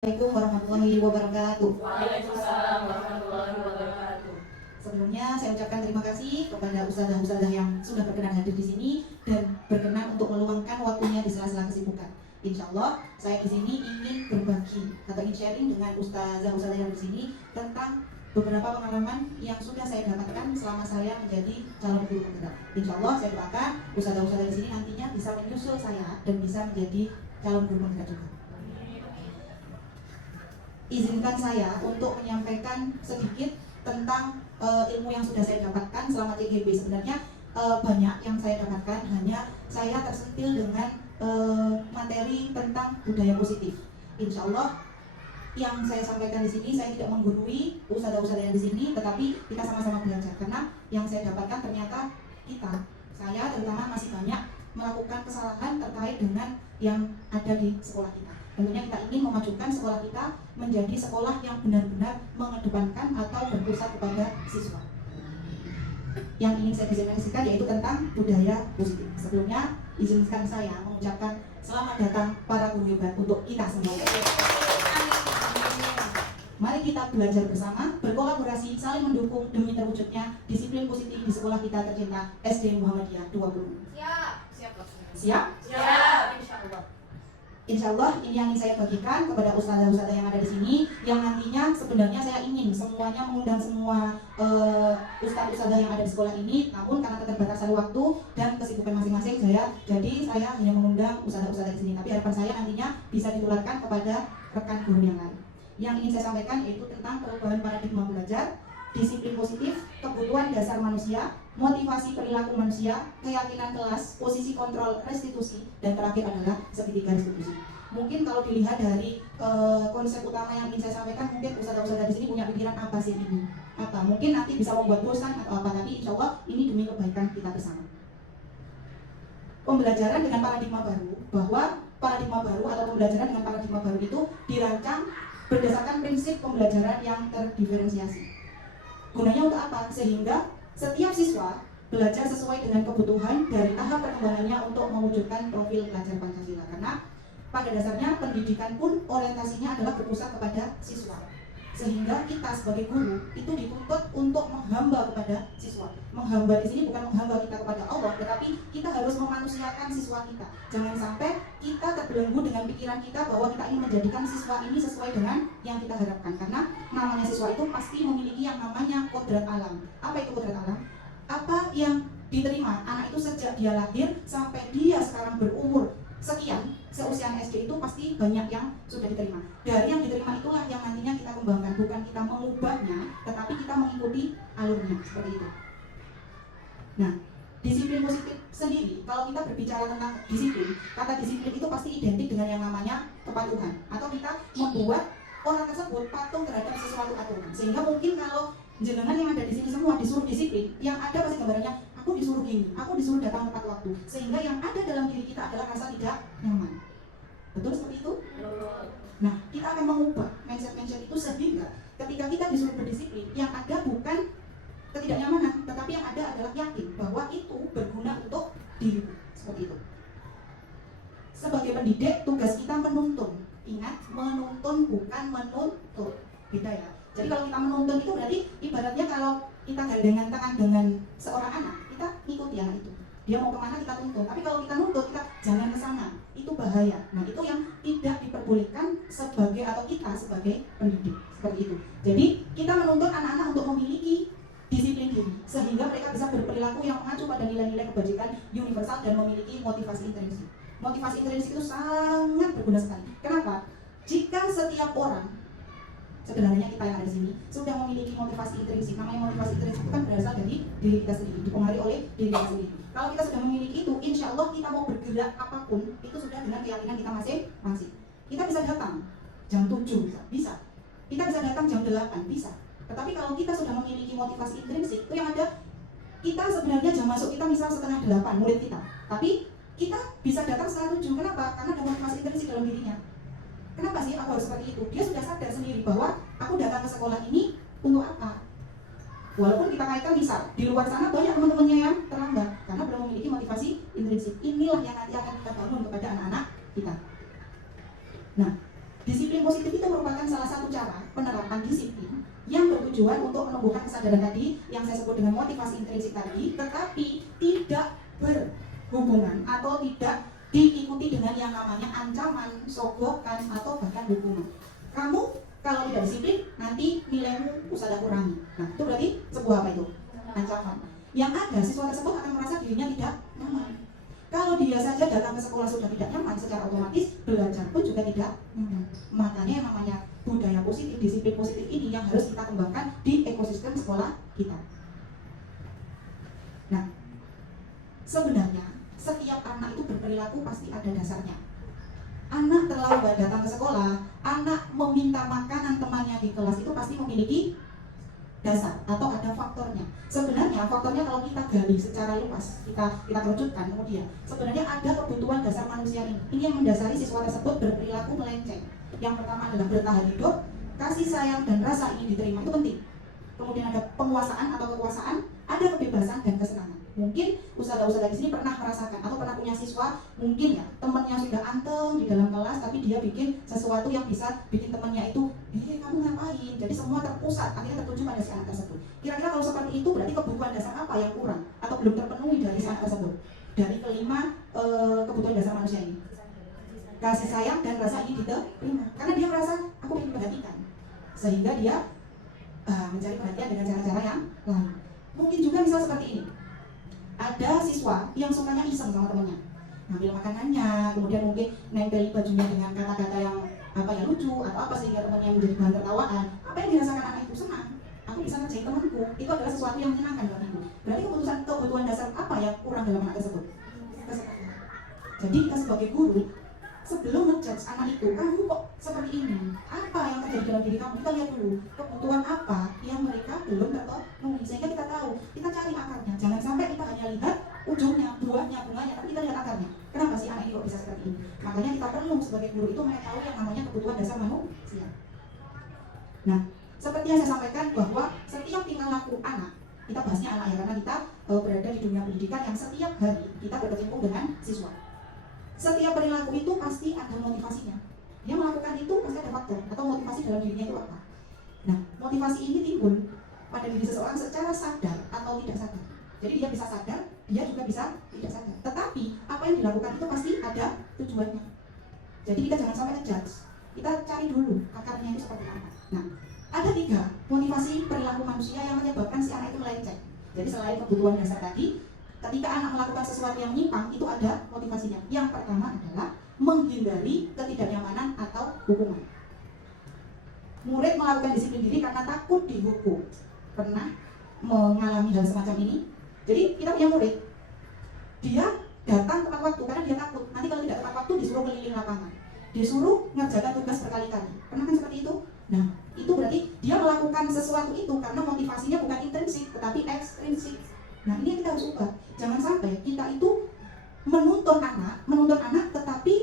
Assalamualaikum warahmatullahi wabarakatuh. Waalaikumsalam warahmatullahi wabarakatuh. Sebelumnya saya ucapkan terima kasih kepada ustazah-ustazah yang sudah berkenan hadir di sini dan berkenan untuk meluangkan waktunya di sela-sela kesibukan. Insya Allah saya di sini ingin berbagi atau ingin sharing dengan ustazah-ustazah yang di sini tentang beberapa pengalaman yang sudah saya dapatkan selama saya menjadi calon guru penggerak. Insya Allah saya doakan ustazah-ustazah di sini nantinya bisa menyusul saya dan bisa menjadi calon guru penggerak juga. Izinkan saya untuk menyampaikan sedikit tentang ilmu yang sudah saya dapatkan selama TGB. Sebenarnya banyak yang saya dapatkan, hanya saya tersentil dengan materi tentang budaya positif. Insya Allah yang saya sampaikan di sini saya tidak menggurui ustadzah-ustadzah yang di sini, tetapi kita sama-sama belajar karena yang saya dapatkan ternyata saya terutama masih banyak melakukan kesalahan terkait dengan yang ada di sekolah kita. Tentunya kita ingin memajukan sekolah kita menjadi sekolah yang benar-benar mengedepankan atau berpusat kepada siswa. Yang ingin saya presentasikan yaitu tentang budaya positif. Sebelumnya izinkan saya mengucapkan selamat datang para guru hebat untuk kita semua. Mari kita belajar bersama, berkolaborasi, saling mendukung demi terwujudnya disiplin positif di sekolah kita tercinta SD Muhammadiyah 20. Siap? Insya Allah. Insya Allah ini yang ingin saya bagikan kepada ustazah-ustazah yang ada di sini, yang nantinya sebenarnya saya ingin semuanya mengundang semua ustazah-ustazah yang ada di sekolah ini, namun karena keterbatasan waktu dan kesibukan masing-masing jadi saya hanya mengundang ustazah-ustazah di sini. Tapi harapan saya nantinya bisa ditularkan kepada rekan guru yang lain. Yang ingin saya sampaikan yaitu tentang perubahan paradigma belajar, disiplin positif, kebutuhan dasar manusia, motivasi perilaku manusia, keyakinan kelas, posisi kontrol restitusi, dan terakhir adalah segitiga restitusi. Mungkin kalau dilihat dari konsep utama yang ingin saya sampaikan, mungkin ustazah-ustazah di sini punya pikiran apa sih ini? Apa? Mungkin nanti bisa membuat bosan atau apa, tapi insya Allah ini demi kebaikan kita bersama. Pembelajaran dengan paradigma baru, bahwa paradigma baru atau pembelajaran dengan paradigma baru itu dirancang berdasarkan prinsip pembelajaran yang terdiferensiasi. Gunanya untuk apa? Sehingga setiap siswa belajar sesuai dengan kebutuhan dari tahap perkembangannya untuk mewujudkan profil pelajar Pancasila. Karena pada dasarnya pendidikan pun orientasinya adalah berpusat kepada siswa. Sehingga kita sebagai guru itu dituntut untuk menghamba kepada siswa. Menghamba di sini bukan menghamba kita kepada Allah, tetapi kita harus memanusiakan siswa kita. Jangan sampai kita terbelenggu dengan pikiran kita bahwa kita ingin menjadikan siswa ini sesuai dengan yang kita harapkan. Karena namanya siswa itu pasti memiliki yang namanya kodrat alam. Apa itu kodrat alam? Apa yang diterima anak itu sejak dia lahir sampai dia sekarang berumur sekian, seusia SD itu pasti banyak yang sudah diterima. Dari yang diterima itulah yang nantinya kita kembangkan, bukan kita mengubahnya, tetapi kita mengikuti alurnya, seperti itu. Nah, disiplin positif sendiri, kalau kita berbicara tentang disiplin, kata disiplin itu pasti identik dengan yang namanya kepatuhan, atau kita membuat orang tersebut patuh terhadap sesuatu aturan. Sehingga mungkin kalau jenengan yang ada di sini semua disuruh disiplin, yang ada pasti gambarannya aku disuruh gini, aku disuruh datang tepat waktu, sehingga yang ada dalam diri kita adalah rasa tidak nyaman. Betul seperti itu? Nah, kita akan mengubah mindset-mindset itu sehingga ketika kita disuruh berdisiplin, yang ada bukan ketidaknyamanan, tetapi yang ada adalah yakin bahwa itu berguna untuk diriku. Seperti itu. Sebagai pendidik, tugas kita menuntun. Ingat, menuntun bukan menuntut. Beda ya. Jadi kalau kita menuntun itu berarti ibaratnya kalau kita gandengan tangan dengan seorang anak, kita ikuti anak itu. Dia mau kemana kita tuntun. Tapi kalau kita nuntut, kita jangan ke sana. Itu bahaya. Nah, itu yang tidak diperbolehkan sebagai atau kita sebagai pendidik. Seperti itu. Jadi kita menuntut anak-anak untuk memiliki disiplin diri sehingga mereka bisa berperilaku yang mengacu pada nilai-nilai kebajikan universal dan memiliki motivasi intrinsik. Motivasi intrinsik itu sangat berguna sekali. Kenapa? Jika setiap orang, sebenarnya kita yang ada di sini sudah memiliki motivasi intrinsik. Namanya motivasi intrinsik itu kan berasal dari diri kita sendiri, dipengaruhi oleh diri kita sendiri. Kalau kita sudah memiliki itu, insya Allah kita mau bergerak apapun itu sudah dengan keyakinan kita masing-masing. Kita bisa datang jam 7 bisa. Kita bisa datang jam 8 bisa. Tetapi kalau kita sudah memiliki motivasi intrinsik, itu yang ada kita sebenarnya jam masuk kita misal setengah 8 murid kita, tapi kita bisa datang setengah 7. Kenapa? Karena ada motivasi intrinsik dalam dirinya. Kenapa sih aku harus seperti itu? Dia sudah sadar sendiri bahwa aku datang ke sekolah ini untuk apa? Walaupun kita kaitkan misal di luar sana banyak teman-temannya yang terlambat karena belum memiliki motivasi intrinsik. Inilah yang nanti akan kita bangun kepada anak-anak kita. Nah, Disiplin positif itu merupakan salah satu cara penerapan disiplin yang bertujuan untuk menumbuhkan kesadaran tadi yang saya sebut dengan motivasi intrinsik tadi, tetapi tidak berhubungan atau tidak diikuti dengan yang namanya ancaman, sogokan, atau bahkan hukuman. Kamu kalau tidak disiplin, nanti nilaimu usah kurangi. Nah, itu berarti sebuah apa itu? Ancaman. Yang ada, siswa tersebut akan merasa dirinya tidak nyaman. Kalau dia saja datang ke sekolah sudah tidak nyaman, secara otomatis belajar pun juga tidak nyaman. Makanya yang namanya budaya positif, disiplin positif ini yang harus kita kembangkan di ekosistem sekolah kita. Nah, sebenarnya setiap anak itu berperilaku pasti ada dasarnya. Anak terlambat datang ke sekolah, anak meminta makanan temannya di kelas itu pasti memiliki dasar atau ada faktornya. Sebenarnya faktornya kalau kita gali secara luas, kita kerucutkan kemudian sebenarnya ada kebutuhan dasar manusia ini. Ini yang mendasari siswa tersebut berperilaku melenceng. Yang pertama adalah bertahan hidup, kasih sayang dan rasa ingin diterima itu penting. Kemudian ada penguasaan atau kekuasaan, ada kebebasan dan kesenangan. Mungkin ustadzah-ustadzah di sini pernah merasakan atau pernah punya siswa, mungkin ya temannya sudah anteng di dalam kelas, tapi dia bikin sesuatu yang bisa bikin temannya itu, kamu ngapain? Jadi semua terpusat, akhirnya tertuju pada si anak tersebut. Kira-kira kalau seperti itu berarti kebutuhan dasar apa yang kurang atau belum terpenuhi dari si anak tersebut? Dari kelima kebutuhan dasar manusia ini, kasih sayang dan rasa ingin diterima. Karena dia merasa aku ingin diperhatikan, sehingga dia mencari perhatian dengan cara-cara yang lain. Mungkin juga misal seperti ini. Ada siswa yang sukanya iseng sama temannya, ngambil makanannya, kemudian mungkin nempel bajunya dengan kata-kata yang lucu atau apa sehingga temannya menjadi bahan tertawaan. Apa yang dirasakan anak itu? Senang. Aku bisa ngerjain temanku. Itu adalah sesuatu yang menyenangkan buat ibu. Berarti kebutuhan dasar apa yang kurang dalam anak tersebut? Kesempatan. Jadi kita sebagai guru sebelum ngejudge anak itu, kamu kok seperti ini? Apa yang terjadi dalam diri kamu? Kita lihat dulu kebutuhan apa yang mereka belum terpenuhi, sehingga kita tahu, kita cari akarnya. Jangan sampai kita hanya lihat ujungnya, buahnya, bunganya, tapi kita lihat akarnya. Kenapa sih anak ini kok bisa seperti ini? Makanya kita perlu sebagai guru itu mengetahui yang namanya kebutuhan dasar manusia. Nah, seperti yang saya sampaikan bahwa setiap tingkah laku anak, kita bahasnya anak ya, karena kita berada di dunia pendidikan yang setiap hari kita berkecimpung dengan siswa. Setiap perilaku itu pasti ada motivasinya. Dia melakukan itu pasti ada faktor atau motivasi dalam dirinya itu apa. Nah, motivasi ini timbul pada diri seseorang secara sadar atau tidak sadar. Jadi dia bisa sadar, dia juga bisa tidak sadar. Tetapi apa yang dilakukan itu pasti ada tujuannya. Jadi kita jangan sampai ngejudge. Kita cari dulu akarnya itu seperti apa. Nah, ada 3 motivasi perilaku manusia yang menyebabkan si anak itu melenceng. Jadi selain kebutuhan dasar tadi, ketika anak melakukan sesuatu yang menyimpang, itu ada motivasinya. Yang pertama adalah menghindari ketidaknyamanan atau hukuman. Murid melakukan disiplin diri karena takut dihukum. Pernah mengalami hal semacam ini? Jadi kita punya murid, dia datang tepat waktu karena dia takut. Nanti kalau tidak tepat waktu disuruh keliling lapangan, disuruh ngerjakan tugas berkali-kali. Pernah kan seperti itu? Nah, itu berarti dia melakukan sesuatu itu karena motivasinya bukan intrinsik, tetapi ekstrinsik. Nah, ini yang kita harus ubah. Jangan sampai kita itu menuntun anak, tetapi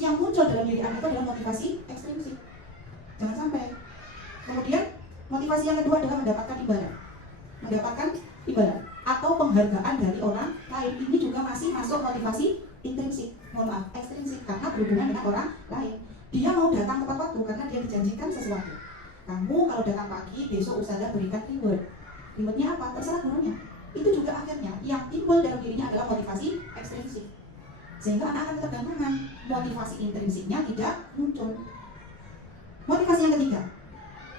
yang muncul dalam diri anak itu adalah motivasi ekstrinsik. Jangan sampai. Kemudian motivasi yang kedua adalah mendapatkan imbalan atau penghargaan dari orang lain. Ini juga masih masuk motivasi intrinsik, ekstrinsik, karena berhubungan dengan orang lain. Dia mau datang tepat waktu karena dia dijanjikan sesuatu. Kamu kalau datang pagi, besok ustazah berikan reward. Rewardnya apa? Terserah gurunya. Itu juga akhirnya yang timbul dalam dirinya adalah motivasi ekstrinsik, sehingga anak akan tergantungan, motivasi intrinsiknya tidak muncul. Motivasi yang ketiga,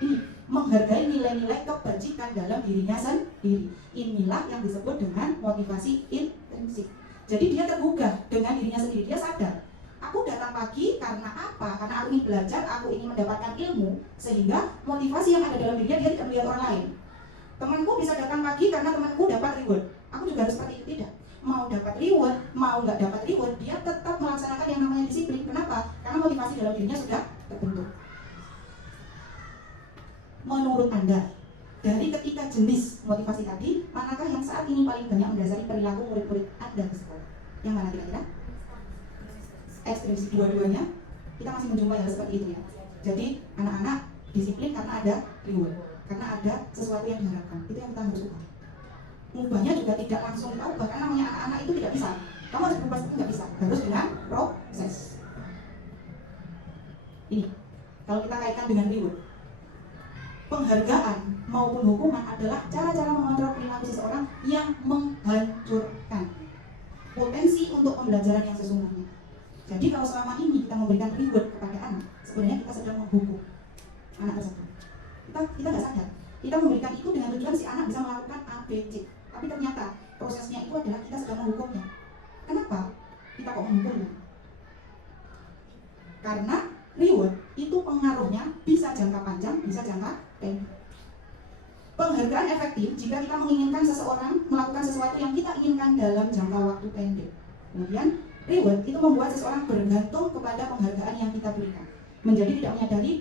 ini menghargai nilai-nilai kebajikan dalam dirinya sendiri. Inilah yang disebut dengan motivasi intrinsik. Jadi dia tergugah dengan dirinya sendiri, dia sadar, aku datang pagi karena apa? Karena aku ingin belajar, aku ingin mendapatkan ilmu, sehingga motivasi yang ada dalam dirinya dia tidak melihat orang lain. Temanku bisa datang pagi karena temanku dapat reward. Aku juga harus seperti itu. Tidak. Mau dapat reward, mau nggak dapat reward, dia tetap melaksanakan yang namanya disiplin. Kenapa? Karena motivasi dalam dirinya sudah terbentuk. Menurut Anda, dari ketiga jenis motivasi tadi, manakah yang saat ini paling banyak mendasari perilaku murid-murid Anda ke sekolah? Yang mana kira-kira? Ekstrinsik, dua-duanya. Kita masih menjumpai hal seperti itu ya. Jadi anak-anak disiplin karena ada reward, karena ada sesuatu yang diharapkan. Itu yang kita harus ubah. Mengubahnya juga tidak langsung kita ubah, karena namanya anak-anak itu tidak bisa. Kamu harus berubah seperti nggak bisa, harus dengan proses. Ini kalau kita kaitkan dengan reward. Penghargaan maupun hukuman adalah cara-cara mengontrol perilaku seseorang yang menghancurkan potensi untuk pembelajaran yang sesungguhnya. Jadi kalau selama ini kita memberikan reward kepada anak, sebenarnya kita sedang menghukum anak tersebut. Kita nggak sadar. Kita memberikan itu dengan tujuan si anak bisa melakukan A, B, C. Tapi ternyata prosesnya itu adalah kita sedang menghukumnya. Kenapa kita kok menghukumnya? Karena reward itu pengaruhnya bisa jangka panjang, bisa jangka pendek. Penghargaan efektif jika kita menginginkan seseorang melakukan sesuatu yang kita inginkan dalam jangka waktu pendek. Kemudian reward itu membuat seseorang bergantung kepada penghargaan yang kita berikan, menjadi tidak menyadari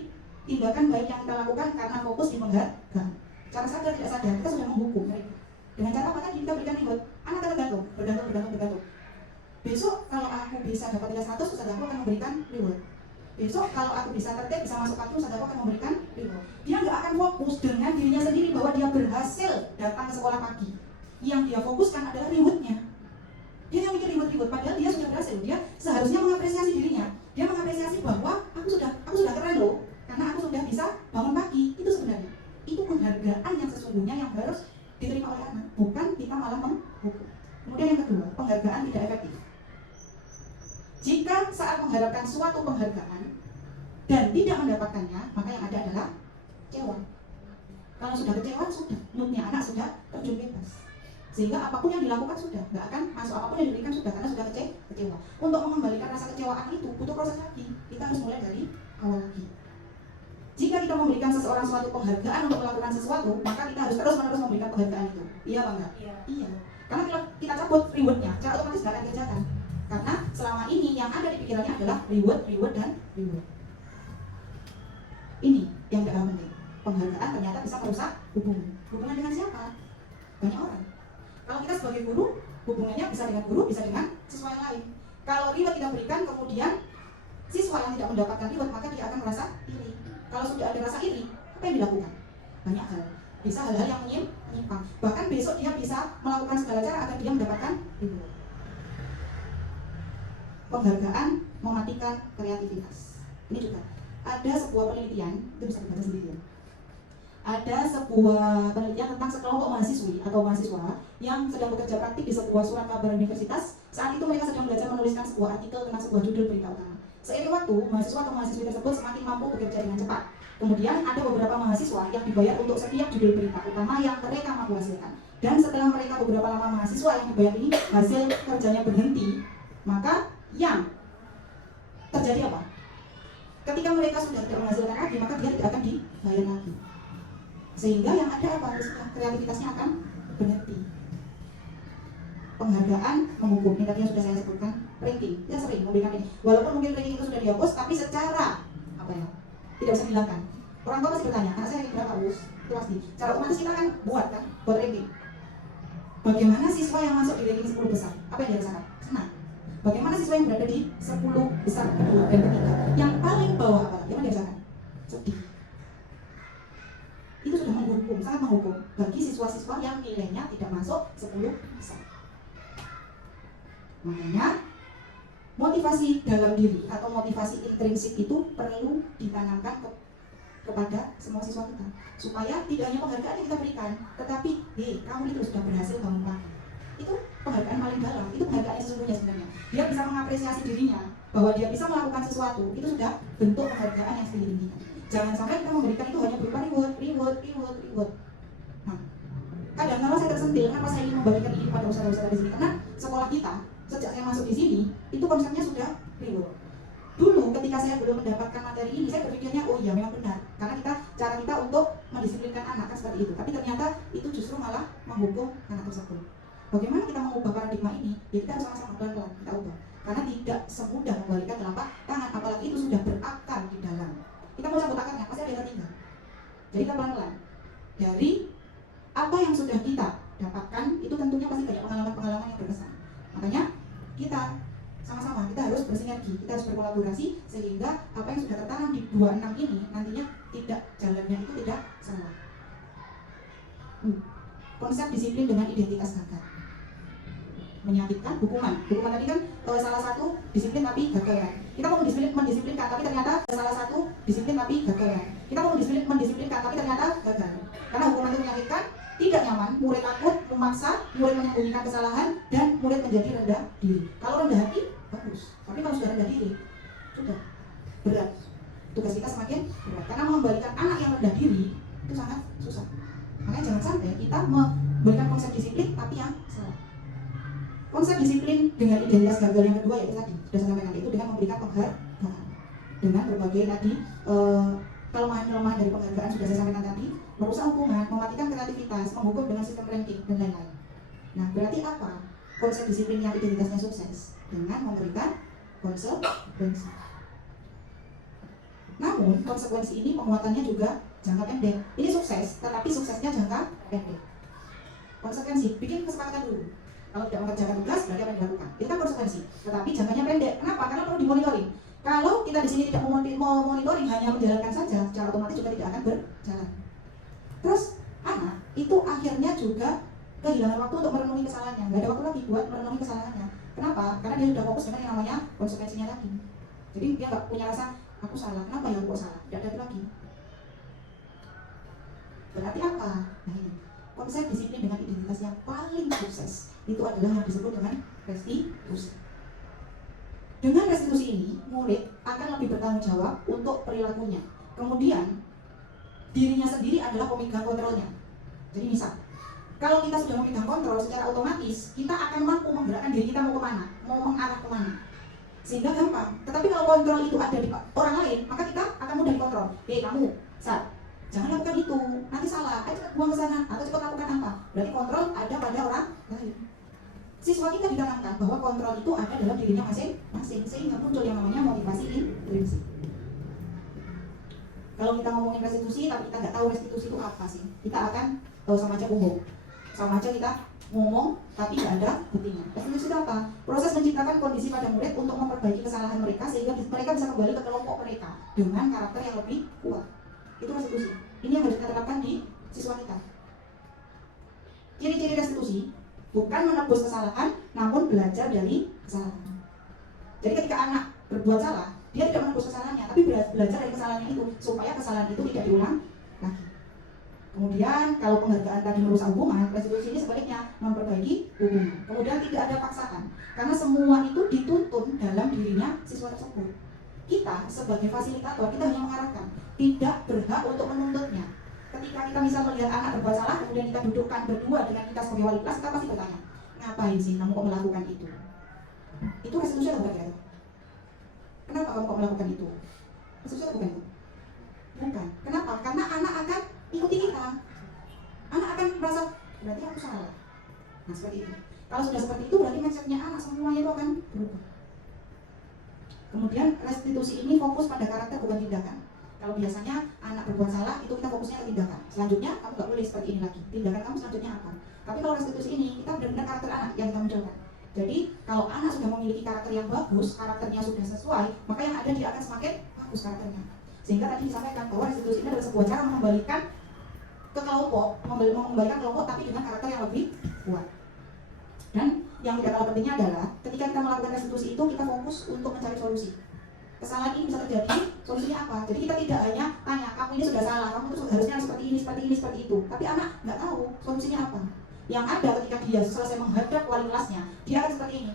tindakan baik yang kita lakukan karena fokus di penghargaan. Cara sadar tidak sadar kita sudah menghukum mereka. Dengan cara apa tadi? Kita berikan reward, anak akan bergantung. Besok kalau aku bisa dapat nilai 100, Ustaz aku akan memberikan reward. Besok kalau aku bisa tertib, bisa masuk pagi, Ustaz aku akan memberikan reward. Dia nggak akan fokus dengan dirinya sendiri bahwa dia berhasil datang ke sekolah pagi. Yang dia fokuskan adalah rewardnya. Dia yang mikir reward, padahal dia sudah berhasil. Dia seharusnya mengapresiasi dirinya. Dia mengapresiasi bahwa aku sudah keren loh, karena aku sudah bisa bangun pagi. Itu sebenarnya itu penghargaan yang sesungguhnya yang harus diterima oleh anak, bukan kita malah menghukum. Kemudian yang kedua, penghargaan tidak efektif. Jika saat mengharapkan suatu penghargaan dan tidak mendapatkannya, maka yang ada adalah kecewa. Kalau sudah kecewa, sudah moodnya anak sudah terjun bebas. Sehingga apapun yang dilakukan sudah, nggak akan masuk, apapun yang diberikan sudah, karena sudah kecewa. Untuk mengembalikan rasa kecewaan itu butuh proses lagi. Kita harus mulai dari awal lagi. Jika kita memberikan seseorang suatu penghargaan untuk melakukan sesuatu, maka kita harus terus-menerus memberikan penghargaan itu. Iya apa enggak? Iya. Karena kalau kita cabut rewardnya, secara otomatis nggak akan dikerjakan. Karena selama ini yang ada di pikirannya adalah reward, dan reward. Ini yang tidak penting. Penghargaan ternyata bisa merusak hubungan. Hubungan dengan siapa? Banyak orang. Kalau kita sebagai guru, hubungannya bisa dengan guru, bisa dengan siswa yang lain. Kalau reward kita berikan, kemudian siswa yang tidak mendapatkan reward, maka dia akan merasa iri. Kalau sudah ada rasa iri, apa yang dilakukan? Banyak hal. Bisa hal-hal yang menyimpang. Bahkan besok dia bisa melakukan segala cara agar dia mendapatkan reward. Penghargaan mematikan kreativitas. Ini juga ada sebuah penelitian, itu bisa dibaca sendiri ya. Ada sebuah penelitian tentang sekelompok mahasiswi atau mahasiswa yang sedang bekerja praktik di sebuah surat kabar universitas. Saat itu mereka sedang belajar menuliskan sebuah artikel tentang sebuah judul berita utama. Seiring waktu, mahasiswa atau mahasiswi tersebut semakin mampu bekerja dengan cepat. Kemudian ada beberapa mahasiswa yang dibayar untuk setiap judul berita utama yang mereka mampu hasilkan. Dan setelah mereka beberapa lama mahasiswa yang dibayar ini hasil kerjanya berhenti, maka yang terjadi apa? Ketika mereka sudah tidak menghasilkan lagi, maka dia tidak akan dibayar lagi. Sehingga yang ada apa? Kreativitasnya akan berhenti. Penghargaan menghukum, ini tadi yang sudah saya sebutkan, ranking. Dia sering memberikan ini. Walaupun mungkin ranking itu sudah dihapus, tapi secara apa ya? Tidak bisa dihilangkan. Orang tua masih bertanya, anak saya ranking berapa Us? Itu pasti. Secara otomatis kita kan buat ranking. Bagaimana siswa yang masuk di ranking 10 besar? Apa yang dia rasakan? Senang. Bagaimana siswa yang berada di 10 besar kedua dan ketiga? Yang paling bawah apa? Yang dia rasakan? Sedih. Itu sudah menghukum, sangat menghukum bagi siswa-siswa yang nilainya tidak masuk 10 besar. Makanya motivasi dalam diri atau motivasi intrinsik itu perlu ditanamkan kepada semua siswa kita, supaya tidak hanya penghargaan yang kita berikan, tetapi kamu itu sudah berhasil bangun pagi. Itu penghargaan paling dalam, itu penghargaan yang sesungguhnya sebenarnya. Dia bisa mengapresiasi dirinya bahwa dia bisa melakukan sesuatu, itu sudah bentuk penghargaan yang setinggi-tingginya. Jangan sampai kita memberikan itu hanya berupa reward. Nah, kadang-kadang saya tersentil, kenapa saya ingin membagikan ini pada usaha-usaha di sini? Karena sekolah kita sejak saya masuk di sini itu konsepnya sudah reward. Dulu ketika saya belum mendapatkan materi ini, saya berpikirnya oh iya memang benar, karena cara kita untuk mendisiplinkan anak kan seperti itu. Tapi ternyata itu justru malah menghukum anak tersebut. Bagaimana kita mengubah paradigma ini? Ya kita harus sama-sama pelan-pelan kita ubah. Karena tidak semudah membalikan telapak tangan, apalagi itu sudah berakar di dalam. Kita mau cabut akarnya, pasti ada yang tertinggal. Jadi kita pelan-pelan. Dari apa yang sudah kita dapatkan, itu tentunya pasti banyak pengalaman-pengalaman yang berkesan. Makanya kita sama-sama, kita harus bersinergi, kita harus berkolaborasi, sehingga apa yang sudah tertanam di 26 ini nantinya jalannya itu tidak salah. Konsep disiplin dengan identitas gagal. Menyakitkan hukuman tadi kan salah satu disiplin tapi gagal kan. Kita mau mendisiplinkan tapi ternyata salah satu disiplin tapi gagal. Kita mau mendisiplinkan tapi ternyata gagal. Karena hukuman itu menyakitkan, tidak nyaman, murid takut, memaksa, murid menyembunyikan kesalahan, dan murid menjadi rendah diri. Kalau rendah hati, bagus. Tapi kalau sudah rendah diri, sudah berat. Tugas kita semakin berat. Karena mengembalikan anak yang rendah diri itu sangat susah. Makanya jangan sampai kita memberikan konsep disiplin tapi yang salah. Konsep disiplin dengan identitas gagal yang kedua yaitu tadi sudah saya sampaikan, itu dengan memberikan penghargaan dengan berbagai tadi kelemahan-kelemahan dari penghargaan sudah saya sampaikan tadi, merusak hubungan, mematikan kreativitas, menghukum dengan sistem ranking dan lain-lain. Nah, berarti apa konsep disiplin yang identitasnya sukses? Dengan memberikan konsekuensi. Namun konsekuensi ini penguatannya juga jangka pendek. Ini sukses, tetapi suksesnya jangka pendek. Konsekuensi, bikin kesepakatan dulu. Kalau tidak mengerjakan tugas, berarti apa yang dilakukan? Itu kan konsekuensi, tetapi jangkanya pendek. Kenapa? Karena perlu dimonitoring. Kalau kita di sini tidak mau monitoring, hanya menjalankan saja, secara otomatis juga tidak akan berjalan. Terus anak itu akhirnya juga kehilangan waktu untuk merenungi kesalahannya. Nggak ada waktu lagi buat merenungi kesalahannya. Kenapa? Karena dia sudah fokus dengan yang namanya konsekuensinya tadi. Jadi dia nggak punya rasa aku salah. Kenapa ya aku kok salah? Tidak ada lagi. Berarti apa? Nah ini konsep disiplin dengan identitas yang paling sukses itu adalah yang disebut dengan restitusi. Dengan restitusi ini, murid akan lebih bertanggung jawab untuk perilakunya. Kemudian, dirinya sendiri adalah pemegang kontrolnya. Jadi misal, kalau kita sudah memegang kontrol, secara otomatis kita akan mampu menggerakkan diri kita mau kemana, mau mengarah kemana. Sehingga gampang. Tetapi kalau kontrol itu ada di orang lain, maka kita akan mudah dikontrol. Kamu, Sat, jangan lakukan itu, nanti salah, ayo cepat buang ke sana, atau cepat lakukan apa. Berarti kontrol ada pada orang lain. Siswa kita ditanamkan bahwa kontrol itu ada dalam dirinya masing-masing, sehingga muncul yang namanya motivasi intrinsik. Kalau kita ngomongin restitusi, tapi kita nggak tahu restitusi itu apa sih, kita akan sama aja bohong, sama aja kita ngomong tapi nggak ada buktinya. Restitusi itu apa? Proses menciptakan kondisi pada murid untuk memperbaiki kesalahan mereka sehingga mereka bisa kembali ke kelompok mereka dengan karakter yang lebih kuat. Itu restitusi. Ini yang harus kita terapkan di siswa kita. Ciri-ciri restitusi bukan menebus kesalahan, namun belajar dari kesalahan. Jadi ketika anak berbuat salah, dia tidak menebus kesalahannya, tapi belajar dari kesalahannya itu supaya kesalahan itu tidak diulang lagi. Kemudian kalau penghargaan tadi merusak hubungan, restitusi ini sebaliknya memperbaiki hubungan. Kemudian tidak ada paksaan, karena semua itu dituntun dalam dirinya siswa tersebut. Kita sebagai fasilitator, kita hanya mengarahkan, tidak berhak untuk menuntutnya. Ketika kita misal melihat anak berbuat salah, kemudian kita dudukkan berdua dengan kita sebagai wali kelas, kita pasti bertanya, ngapain sih kamu kok melakukan itu? Itu restitusi atau bukan? Kenapa kamu kok melakukan itu? Restitusi atau bukan? Bukan. Kenapa? Karena anak akan ikuti kita. Anak akan merasa, berarti aku salah. Nah seperti itu. Kalau sudah seperti itu, berarti mindsetnya anak semuanya itu akan berubah. Kemudian restitusi ini fokus pada karakter bukan tindakan. Kalau biasanya anak berbuat salah, itu kita fokusnya ke tindakan. Selanjutnya, kamu nggak boleh seperti ini lagi. Tindakan kamu selanjutnya apa? Tapi kalau restitusi ini, kita benar-benar karakter anak yang kita munculkan. Jadi, kalau anak sudah memiliki karakter yang bagus, karakternya sudah sesuai, maka yang ada dia akan semakin bagus karakternya. Sehingga tadi disampaikan bahwa restitusi ini adalah sebuah cara mengembalikan ke kelompok, mengembalikan kelompok tapi dengan karakter yang lebih kuat. Dan yang tidak kalah pentingnya adalah ketika kita melakukan restitusi itu, kita fokus untuk mencari solusi. Kesalahan ini bisa terjadi, solusinya apa? Jadi kita tidak hanya tanya, kamu ini sudah salah, kamu tuh harusnya seperti ini, seperti ini, seperti itu. Tapi anak nggak tahu solusinya apa. Yang ada ketika dia selesai menghadap wali kelasnya, dia akan seperti ini.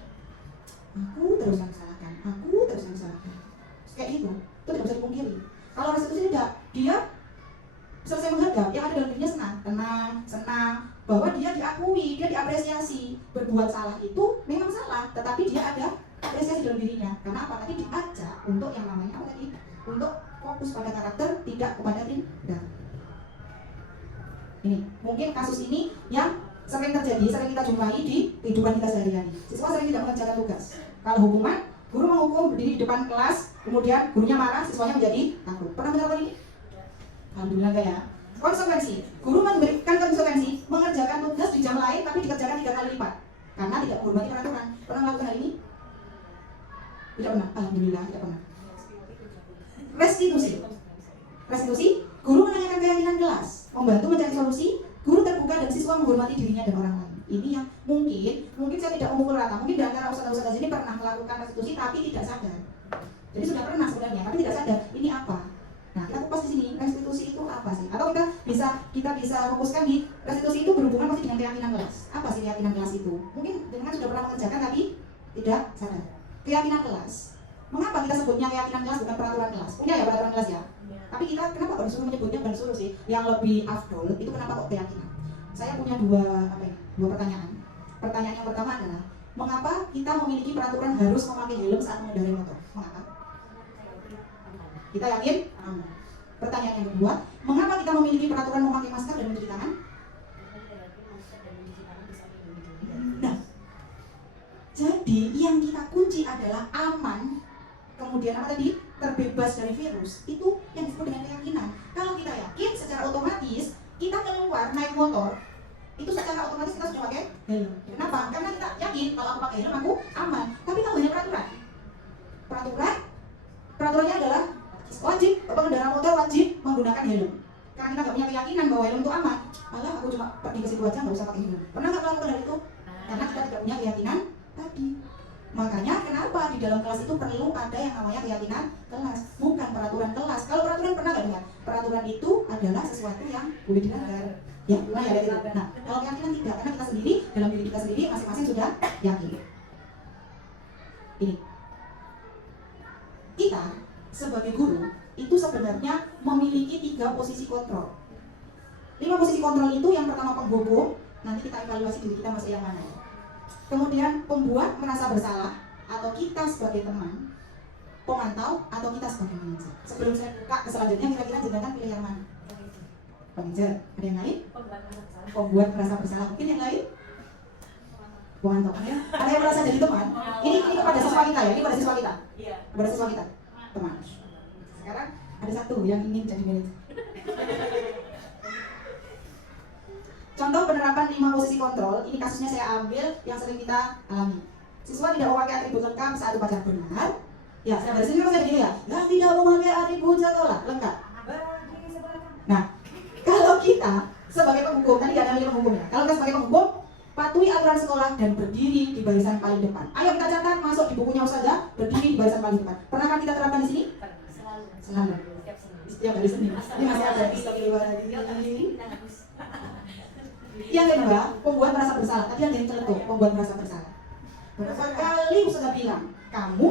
Aku terus yang disalahkan, aku terus yang disalahkan. Kayak itu tidak bisa dipungkiri. Kalau restitusi tidak, dia selesai menghadap, yang ada dalam dirinya senang, tenang, senang, bahwa dia diakui, dia diapresiasi. Berbuat salah itu memang salah, tetapi dia ada apresiasi dalam dirinya. Karena apa? Tadi diajak untuk yang namanya apa tadi? Untuk fokus pada karakter, tidak kepada tindakan. Ini mungkin kasus ini yang sering terjadi, sering kita jumpai di kehidupan kita sehari-hari. Siswa sering tidak mengerjakan tugas. Kalau hukuman, guru menghukum berdiri di depan kelas, kemudian gurunya marah, siswanya menjadi takut. Pernah mengalami ini? Alhamdulillah enggak ya. Konsekuensi, guru memberikan konsekuensi mengerjakan tugas di jam lain tapi dikerjakan 3 kali lipat karena tidak menghormati peraturan. Pernah melakukan hal ini? Tidak pernah. Alhamdulillah tidak pernah. Restitusi. Restitusi, guru menanyakan keyakinan kelas, membantu mencari solusi, guru terbuka dan siswa menghormati dirinya dan orang lain. Ini yang mungkin saya tidak memukul rata. Mungkin di antara ustadz-ustadz ini pernah melakukan restitusi tapi tidak sadar. Jadi sudah pernah sebenarnya, tapi tidak sadar. Ini apa? bisa fokuskan di restitusi itu berhubungan pasti dengan keyakinan kelas. Apa sih keyakinan kelas itu? Mungkin dengan sudah pernah mengerjakan tapi tidak sadar. Keyakinan kelas. Mengapa kita sebutnya keyakinan kelas bukan peraturan kelas? Punya ya peraturan kelas ya? Tapi kita kenapa kok disuruh menyebutnya, bukan disuruh sih, yang lebih afdol itu kenapa kok keyakinan? Saya punya dua pertanyaan. Pertanyaan yang pertama adalah, mengapa kita memiliki peraturan harus memakai helm saat mengendarai motor? Mengapa? Kita yakin? Aman. Pertanyaan yang kedua, mengapa kita memiliki peraturan memakai masker dan mencuci tangan? Nah, jadi yang kita kunci adalah aman, kemudian apa tadi? Terbebas dari virus. Itu yang disebut dengan keyakinan. Kalau kita yakin, secara otomatis kita keluar naik motor, itu secara otomatis kita sudah pakai helm. Kenapa? Karena kita yakin kalau aku pakai helm aku aman. Tapi kalau hanya peraturannya adalah wajib pengendara motor wajib menggunakan helm. Karena kita nggak punya keyakinan bahwa helm itu aman. Alah, aku cuma pergi ke situ aja nggak usah pakai helm. Pernah nggak melakukan hal itu? Karena kita tidak punya keyakinan tadi. Makanya kenapa di dalam kelas itu perlu ada yang namanya keyakinan kelas, bukan peraturan kelas. Kalau peraturan pernah nggak dengar? Peraturan itu adalah sesuatu yang boleh dilanggar. Ya, pernah ya gitu. Nah, kalau keyakinan tidak, karena kita sendiri dalam diri kita sendiri masing-masing sudah yakin. Ini kita sebagai guru itu sebenarnya memiliki 3 posisi kontrol. 5 posisi kontrol itu yang pertama penghukum, nanti kita evaluasi diri kita masih yang mana. Kemudian pembuat merasa bersalah, atau kita sebagai teman, pemantau, atau kita sebagai manajer. Sebelum saya buka ke selanjutnya, kira-kira jenengan pilih yang mana? Manajer. Ada yang lain? Pembuat merasa bersalah. Mungkin yang lain? Pemantau. Ada yang merasa jadi teman? Ini kepada siswa kita ya, ini pada siswa kita. Iya. Kepada siswa kita, teman. Sekarang ada satu yang ingin jadi manajer. Contoh penerapan 5 posisi kontrol, ini kasusnya saya ambil yang sering kita alami. Siswa tidak memakai atribut lengkap saat upacara benar. Ya, dari sini kan saya begini ya, yang tidak memakai atribut sekolah lengkap. Nah, kalau kita sebagai penghukum, tadi ada 5 penghukumnya. Kalau kita sebagai penghukum, patuhi aturan sekolah dan berdiri di barisan paling depan. Ayo kita catat, masuk di bukunya Ustazah, berdiri di barisan paling depan. Pernahkah kita terapkan di sini? Selalu. Setiap hari Senin. Ini masih ada di Yang kedua, pembuat merasa bersalah. Tadi ada yang celetuk, pembuat merasa bersalah. Berapa kali Ustazah bilang, kamu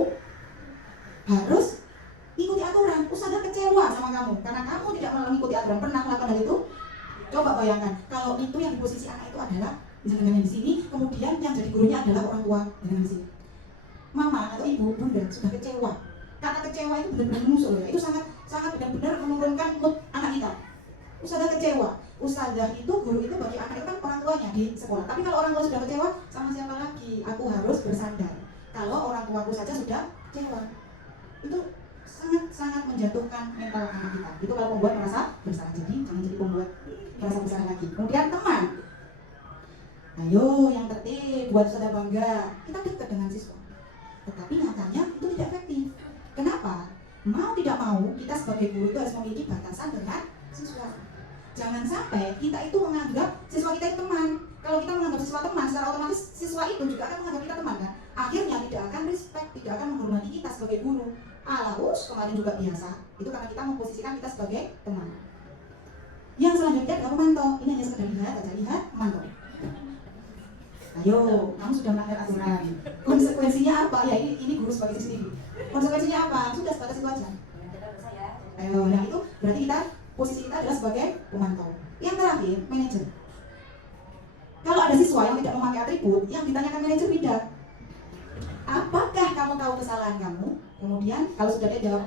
harus ikuti aturan. Ustazah kecewa sama kamu karena kamu tidak mengikuti aturan. Pernah melakukan hal itu? Coba bayangkan, kalau itu yang di posisi anak itu adalah dengan di sini, kemudian yang jadi gurunya adalah orang tua dengan di sini. Mama atau ibu, bunda sudah kecewa. Kata kecewa itu benar-benar musuh ya. Itu sangat benar-benar menurunkan mood anak kita. Ustazah kecewa. Ustazah itu, guru itu bagi anak itu kan orang tuanya di sekolah. Tapi kalau orang tua sudah kecewa, sama siapa lagi? Aku harus bersandar. Kalau orang tuaku saja sudah kecewa, itu sangat menjatuhkan mental anak kita. Itu kalau membuat merasa bersalah. Jadi jangan jadi pembuat merasa bersalah lagi. Kemudian teman, ayo yang tertib, buat Ustazah bangga. Kita dekat dengan siswa, tetapi nyatanya itu tidak efektif. Kenapa? Mau tidak mau, kita sebagai guru itu harus memiliki batasan dengan siswa. Jangan sampai kita itu menganggap siswa kita itu teman. Kalau kita menganggap siswa teman, secara otomatis siswa itu juga akan menganggap kita teman kan. Akhirnya tidak akan respect, tidak akan menghormati kita sebagai guru. Alaus kemarin juga biasa. Itu karena kita memposisikan kita sebagai teman. Yang selanjutnya adalah memantau. Ini hanya sekedar lihat aja, lihat, memantau. Ayo, kamu sudah melanggar aturan. Konsekuensinya apa? Ya ini guru sebagai CCTV. Konsekuensinya apa? Sudah sebatas itu aja. Ayo, nah itu berarti posisi kita adalah sebagai pemantau. Yang terakhir, manajer. Kalau ada siswa yang tidak memakai atribut, yang ditanyakan manajer tidak. Apakah kamu tahu kesalahan kamu? Kemudian kalau sudah dia jawab,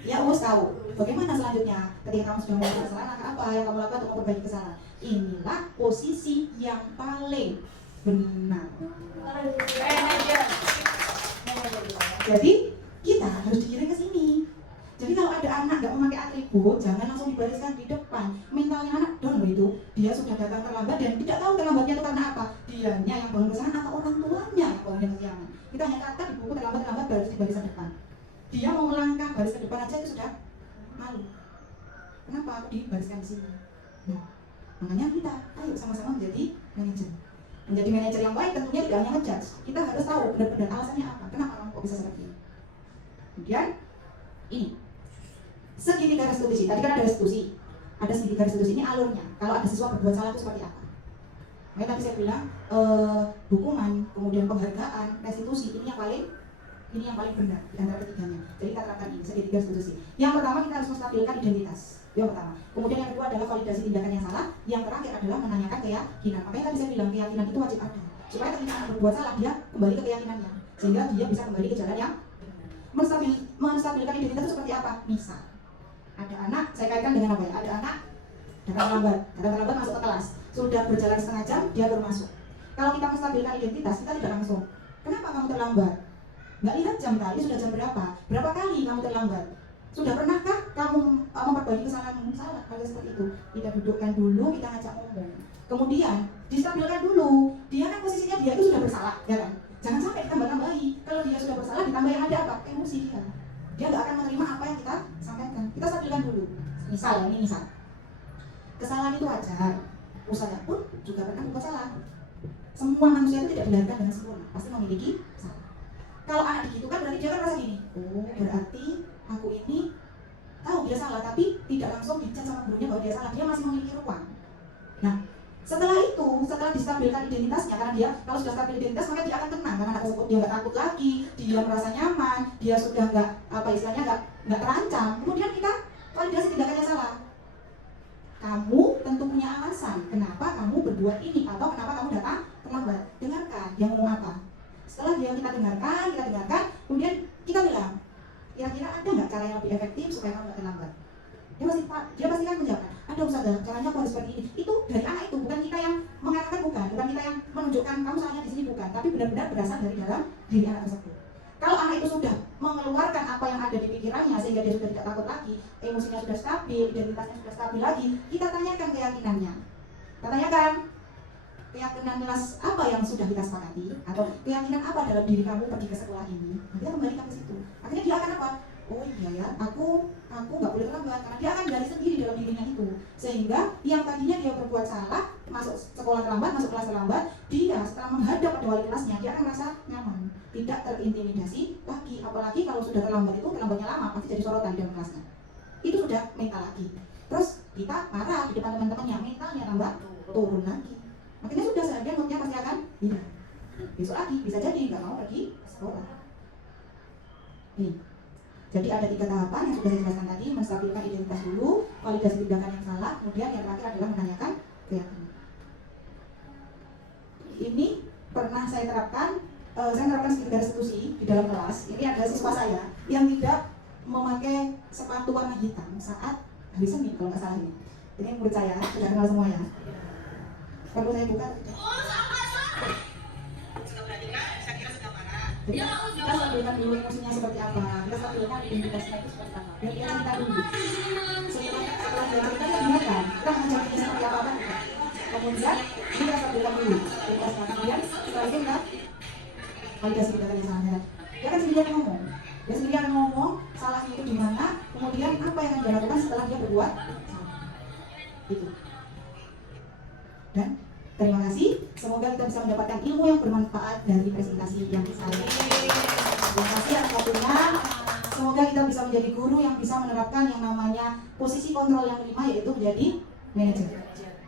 ya harus tahu. Bagaimana selanjutnya? Ketika kamu sudah melakukan kesalahan, apa yang kamu lakukan untuk memperbaiki kesalahan? Inilah posisi yang paling benar. Jadi kita harus digiring ke sini. Jadi kalau ada anak nggak memakai atribut, jangan langsung dibariskan di depan. Mentalnya anak down itu, dia sudah datang terlambat dan tidak tahu terlambatnya itu karena apa. Dianya yang bangun kesalahan atau orang tuanya yang bangun kesiangan. Kita hanya kata di buku terlambat baris di barisan depan. Dia mau melangkah baris ke depan aja itu sudah malu. Kenapa aku dibariskan di sini? Nah, makanya kita ayo sama-sama menjadi manajer. Menjadi manajer yang baik tentunya tidak hanya ngejudge. Kita harus tahu benar-benar alasannya apa. Kenapa kamu kok bisa seperti ini? Kemudian ini segitiga restitusi. Tadi kan ada restitusi. ada segitiga restitusi ini alurnya. Kalau ada siswa berbuat salah itu seperti apa? Makanya tadi saya bilang hukuman, kemudian penghargaan, restitusi ini yang paling benar di antara ketiganya. Jadi kita terapkan ini segitiga restitusi. Yang pertama kita harus menstabilkan identitas. Yang pertama. Kemudian yang kedua adalah validasi tindakan yang salah. Yang terakhir adalah menanyakan keyakinan. Makanya tadi saya bilang keyakinan itu wajib ada. Supaya ketika anak berbuat salah dia kembali ke keyakinannya, sehingga dia bisa kembali ke jalan yang menstabilkan identitas itu seperti apa? Misal ada anak, saya kaitkan dengan apa ya? Ada anak datang terlambat masuk ke kelas, sudah berjalan setengah jam dia baru masuk. Kalau kita menstabilkan identitas, kita tidak langsung, kenapa kamu terlambat? Nggak lihat jam kali, sudah jam berapa? Berapa kali kamu terlambat? Sudah pernahkah kamu memperbaiki kesalahanmu? Salah, kalau seperti itu. Kita dudukkan dulu, kita ngajak ngomong. Kemudian distabilkan dulu. Dia kan posisinya dia itu sudah bersalah, ya kan? Jangan sampai ditambah-tambahi. Kalau dia sudah bersalah, ditambah yang ada apa? Emosi dia. Dia nggak akan menerima apa yang kita sampaikan. Kita stabilkan dulu. Misal, ini misal. Kesalahan itu wajar. Saya pun juga pernah berbuat salah. Semua manusia itu tidak dilahirkan dengan sempurna, pasti memiliki salah. Kalau anak digitukan berarti dia kan merasa gini, oh berarti aku ini tahu dia salah, tapi tidak langsung dicat sama gurunya bahwa dia salah, dia masih memiliki ruang. Nah, setelah itu, setelah distabilkan identitasnya, karena dia kalau sudah stabil identitas maka dia akan tenang, karena anak tersebut dia nggak takut lagi, dia merasa nyaman, dia sudah nggak nggak terancam. Kemudian kita validasi tindakannya salah. Kamu tentu punya alasan kenapa kamu berbuat ini atau kenapa kamu datang terlambat. Dengarkan dia ngomong apa. Setelah kita dengarkan, kemudian kita bilang, kira-kira ada nggak cara yang lebih efektif supaya kamu nggak terlambat? Dia pasti kan menjawab, ada Ustazah, caranya aku harus seperti ini. Itu dari anak itu, bukan kita yang mengarahkan, bukan kita yang menunjukkan kamu salahnya di sini, bukan, tapi benar-benar berasal dari dalam diri anak tersebut. Kalau anak itu sudah mengeluarkan apa yang ada di pikirannya sehingga dia sudah tidak takut lagi, emosinya sudah stabil, identitasnya sudah stabil lagi, kita tanyakan keyakinannya. Kita tanyakan keyakinan kelas apa yang sudah kita sepakati, atau keyakinan apa dalam diri kamu pergi ke sekolah ini. Nanti kita kembalikan ke situ. Akhirnya dia akan apa? Oh iya ya, aku nggak boleh terlambat, karena dia akan gali sendiri dalam dirinya itu, sehingga yang tadinya dia berbuat salah, masuk sekolah terlambat, masuk kelas terlambat, dia setelah menghadap pada wali kelasnya dia akan merasa nyaman, tidak terintimidasi lagi. Apalagi kalau sudah terlambat itu, terlambatnya lama pasti jadi sorotan di dalam kelasnya. Itu sudah mental lagi. Terus kita marah di depan teman-temannya, mentalnya tambah turun lagi. Akhirnya sudah seharian moodnya pasti akan hilang. Besok lagi bisa jadi nggak mau pergi ke sekolah. Nih. Jadi ada 3 tahapan yang sudah saya jelaskan tadi, menstabilkan identitas dulu, validasi tindakan yang salah, kemudian yang terakhir adalah menanyakan keyakinan. Ini pernah saya terapkan segitiga restitusi di dalam kelas. Ini ada siswa saya yang tidak memakai sepatu warna hitam saat hari Senin kalau nggak salah ini. Ini murid saya, sudah kenal semua ya. Perlu saya buka? Jadi kita stabilkan dulu emosinya seperti apa, kita stabilkan identitasnya itu seperti apa, dan dia cerita dulu. Setelah dia cerita, kita dengarkan, kita mengajar ini seperti apa kan. Kemudian ini kita stabilkan dulu identitasnya, kemudian setelah itu kita validasi tindakan yang salah. Dia kan sendirian ngomong, salahnya itu di mana, kemudian apa yang akan dia lakukan setelah dia berbuat salah. Gitu. Dan terima kasih, semoga kita bisa mendapatkan ilmu yang bermanfaat dari presentasi yang saya. Terima kasih atas waktunya. Semoga kita bisa menjadi guru yang bisa menerapkan yang namanya posisi kontrol yang kelima, yaitu menjadi manajer.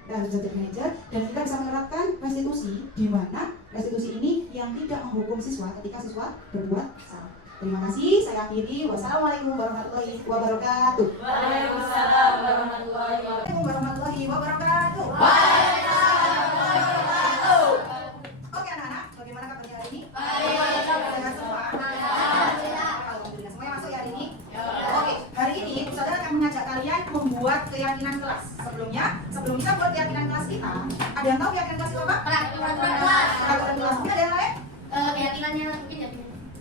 Kita harus jadi manajer, dan kita bisa menerapkan restitusi, di mana restitusi ini yang tidak menghukum siswa ketika siswa berbuat salah. Terima kasih, saya akhiri. Wassalamualaikum warahmatullahi wabarakatuh. Waalaikumsalam warahmatullahi wabarakatuh. Oke anak-anak, bagaimana kabarnya hari ini? Baik. Sehat semua? Alhamdulillah, semuanya masuk ya hari ini? Oke, hari ini Ustazah akan mengajak kalian membuat keyakinan kelas. Sebelum kita buat keyakinan kelas kita, ada yang tahu keyakinan kelas itu apa? Peraturan kelas. Peraturan kelas ini ada yang lain? Keyakinannya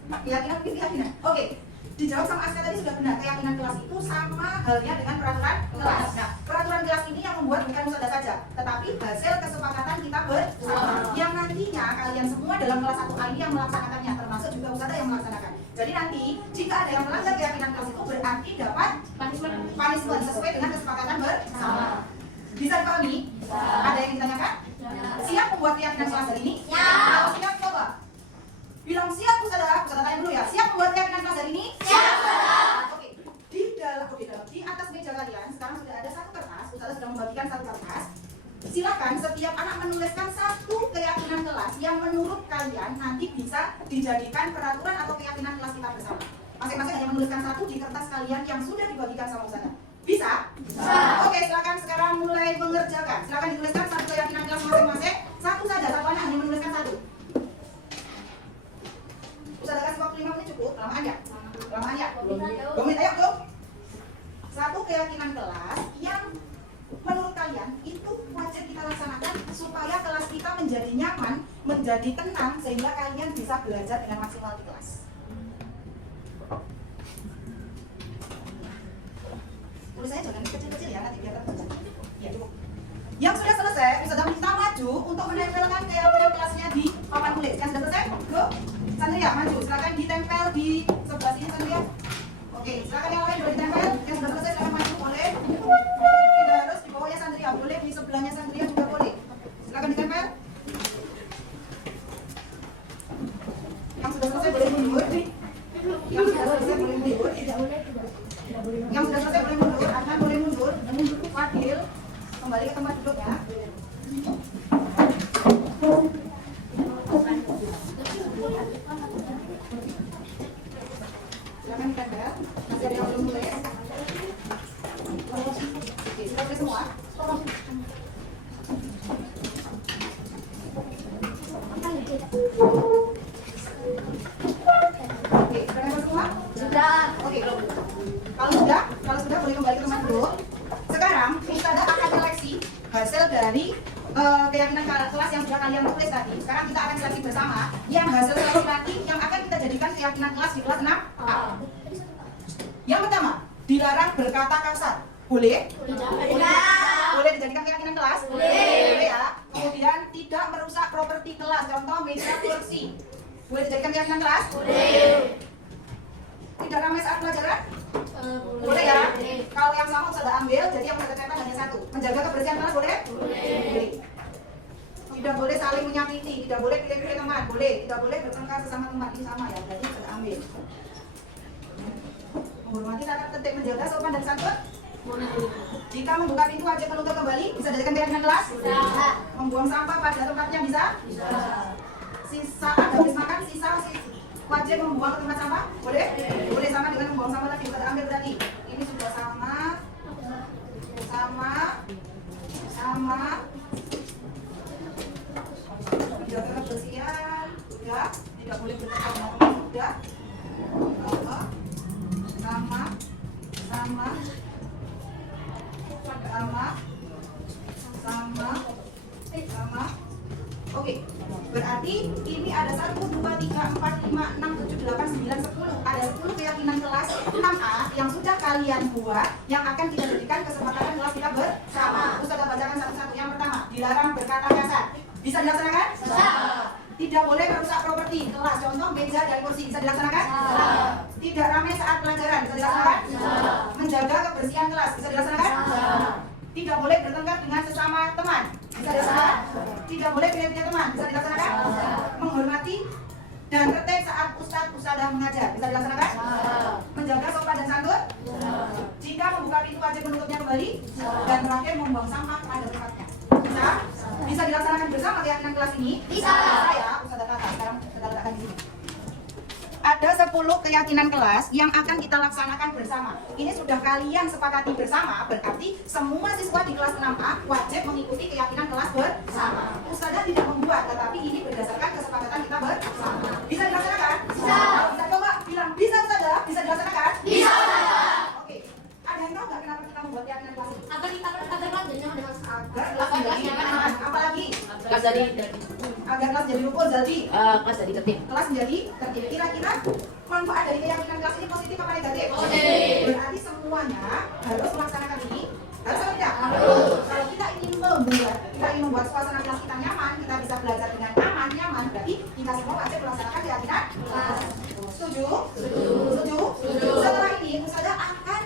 Keyakinan. Oke, dijawab sama Aska tadi sudah benar. Keyakinan kelas itu sama halnya dengan peraturan kelas. Nah, peraturan kelas ini yang membuat bukan Ustazah saja, tetapi hasil kesepakatan kita bersama. Yang nantinya kalian semua dalam kelas 1A ini yang melaksanakannya, termasuk juga Ustazah yang melaksanakan. Jadi nanti jika ada yang melanggar keyakinan kelas itu berarti dapat punishment sesuai dengan kesepakatan bersama. Bisa dipahami? Ada yang ditanyakan? Siap membuat keyakinan kelas hari ini? Kalau siap coba. Bilang siap Ustazah tanya dulu ya. Siap membuat keyakinan kelas hari ini? Siap Ustazah. Oke. Di atas meja kalian sekarang sudah ada satu kertas. silakan setiap anak menuliskan satu keyakinan kelas yang menurut kalian nanti bisa dijadikan peraturan atau keyakinan kelas kita bersama. Masing-masing hanya menuliskan satu di kertas kalian yang sudah dibagikan sama Ustazah. Bisa? Bisa. Oke, silakan sekarang mulai mengerjakan. Silakan dituliskan satu keyakinan kelas masing-masing. Satu saja, satu anak hanya menuliskan satu. Ustazah kasih waktu 5 menit cukup? Lamaan ya? Lamaan ya? 2 menit, ayo go. Satu keyakinan kelas yang menurut kalian itu wajib kita laksanakan supaya kelas kita menjadi nyaman, menjadi tenang, sehingga kalian bisa belajar dengan maksimal di kelas. Tulisannya jangan kecil-kecil ya, nanti biar terbaca. Ya, cukup. Yang sudah selesai, Ustazah minta maju untuk menempelkan keyakinan kelasnya di papan tulis. Yang sudah selesai, go. Sandria, maju. Silakan ditempel di sebelah sini, Sandria. Oke, silakan yang lain boleh ditempel. Yang sudah selesai, silakan maju, boleh. Tidak harus di bawahnya Sandria, boleh di sebelahnya Sandria juga boleh. Silakan ditempel. Yang sudah selesai boleh mundur. Yang sudah selesai boleh mundur. Yang sudah selesai boleh mundur. Adnan boleh mundur. Fadil kembali ke tempat duduknya. Silakan ditempel. Masih ada yang belum mulai. Oke, sudah boleh semua. Oke, sudah nempel semua? Sudah. Oke, kalau sudah boleh kembali ke tempat duduk. Sekarang Ustazah akan seleksi hasil dari keyakinan kelas yang sudah kalian tulis tadi. Sekarang kita akan seleksi bersama yang hasil seleksi tadi yang akan kita jadikan keyakinan kelas di kelas 6A. Yang pertama, dilarang berkata kasar. Boleh? Boleh dijadikan keyakinan kelas? Boleh ya. Kemudian tidak merusak properti kelas. Contoh meja kursi. Boleh dijadikan keyakinan kelas? Boleh. Tidak ramai saat pelajaran? Boleh ya. Kalau yang sama Ustazah ambil, jadi yang Ustazah catat hanya satu. Menjaga kebersihan kelas boleh? Boleh. Tidak boleh saling menyakiti, tidak boleh pilih-pilih teman, boleh. Tidak boleh bertengkar sesama teman, ini sama ya. Berarti Ustazah ambil. Menghormati tata tertib, menjaga sopan dan santun. Jika membuka pintu wajib menutup kembali, bisa dijadikan keyakinan kelas? Bisa. Membuang sampah pada tempatnya bisa? Bisa. Sisa habis makan, sisa wajib membuang ke tempat sampah? Boleh? Boleh, sama dengan membuang sampah tadi. Kita ambil berarti. Ini sudah sama. Menjaga kebersihan. Sudah. Tidak boleh bertengkar dengan teman. Sudah. Sama. Oke, berarti ini ada 1, 2, 3, 4, 5, 6, 7, 8, 9, 10. Ada 10 keyakinan kelas 6A yang sudah kalian buat, yang akan kita jadikan kesepakatan kelas kita bersama. Ustazah bacakan satu-satu. Yang pertama, dilarang berkata kasar. Bisa dilaksanakan? Bisa. Tidak boleh merusak properti kelas. Contoh meja dan kursi. Bisa dilaksanakan? Bisa. Tidak ramai saat pelajaran. Bisa dilaksanakan? Bisa. Menjaga kebersihan kelas. Bisa dilaksanakan? Bisa. Tidak boleh bertengkar dengan sesama teman. Bisa dilaksanakan? Tidak boleh pilih-pilih teman. Bisa dilaksanakan? Menghormati dan tertib saat ustadzah mengajar. Bisa dilaksanakan? Menjaga sopan dan santun? Jika membuka pintu wajib menutupnya kembali. Dan terakhir membuang sampah pada tempatnya. Bisa? Bisa dilaksanakan bersama keyakinan kelas ini? Bisa. Bisa ya, ustadzah kata. Sekarang kita letakkan di sini. Ada 10 keyakinan kelas yang akan kita laksanakan bersama. Ini sudah kalian sepakati bersama, berarti semua siswa di kelas 6A wajib mengikuti keyakinan kelas bersama. Ustazah tidak membuat, tetapi ini berdasarkan kesepakatan kita bersama. Bisa dilaksanakan? Bisa. Bisa coba bilang, bisa Ustazah? Bisa dilaksanakan? Bisa. Oke. Ada yang tahu nggak kenapa kita membuat keyakinan kelas ini? Agar kelas jadi nyaman dengan Agar kelas jadi nyaman. Apalagi? Kelas jadi Agar kelas jadi rukun, jadi kelas jadi tertib. kelas menjadi tertib. Kira-kira manfaat dari keyakinan kelas ini positif apa negatif? Positif. Berarti semuanya harus melaksanakan ini. Harus atau tidak? Harus. Kalau kita ingin membuat suasana kelas kita nyaman, kita bisa belajar dengan aman, nyaman. Berarti kita semua wajib melaksanakan keyakinan kelas. Setuju? Setuju? Setelah ini, Ustazah akan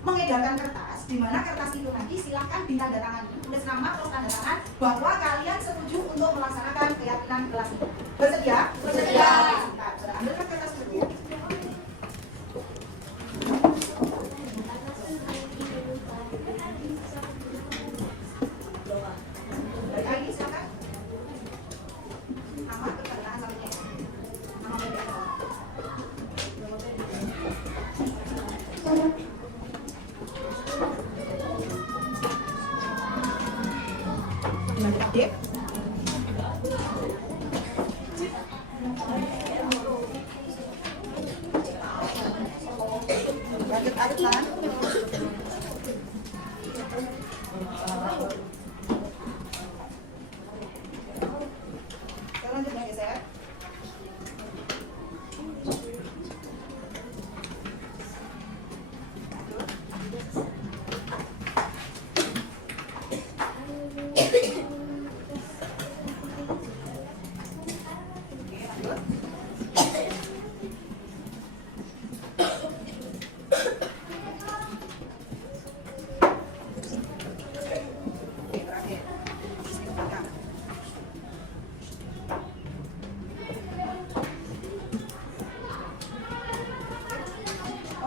mengedarkan kertas, di mana kertas itu nanti silahkan ditandatangani, tulis nama plus tanda tangan bahwa kalian setuju untuk melaksanakan keyakinan kelas ini. Bersedia? Bersedia. Sebentar, sudah ambilkan kertas dulu. Dip. Lanjut kan? Selanjutnya geser.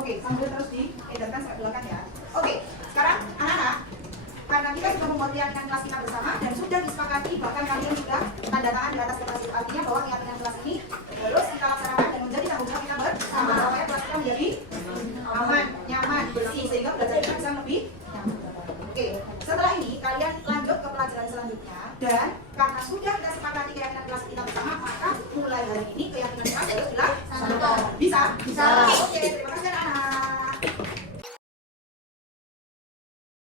Oke, sambil terus diedarkan sampai belakang ya. Oke, sekarang anak-anak, karena kita sudah memorientasikan kelas kita bersama dan sudah disepakati, bahkan kalian sudah tanda tangan di atas kertas itu, artinya bahwa keyakinan kelas ini terus kita laksanakan dan menjadi tanggung jawab kita bersama supaya kelas kita menjadi aman, nyaman, bersih sehingga belajar kita bisa lebih nyaman. Oke, setelah ini kalian lanjut ke pelajaran selanjutnya dan karena sudah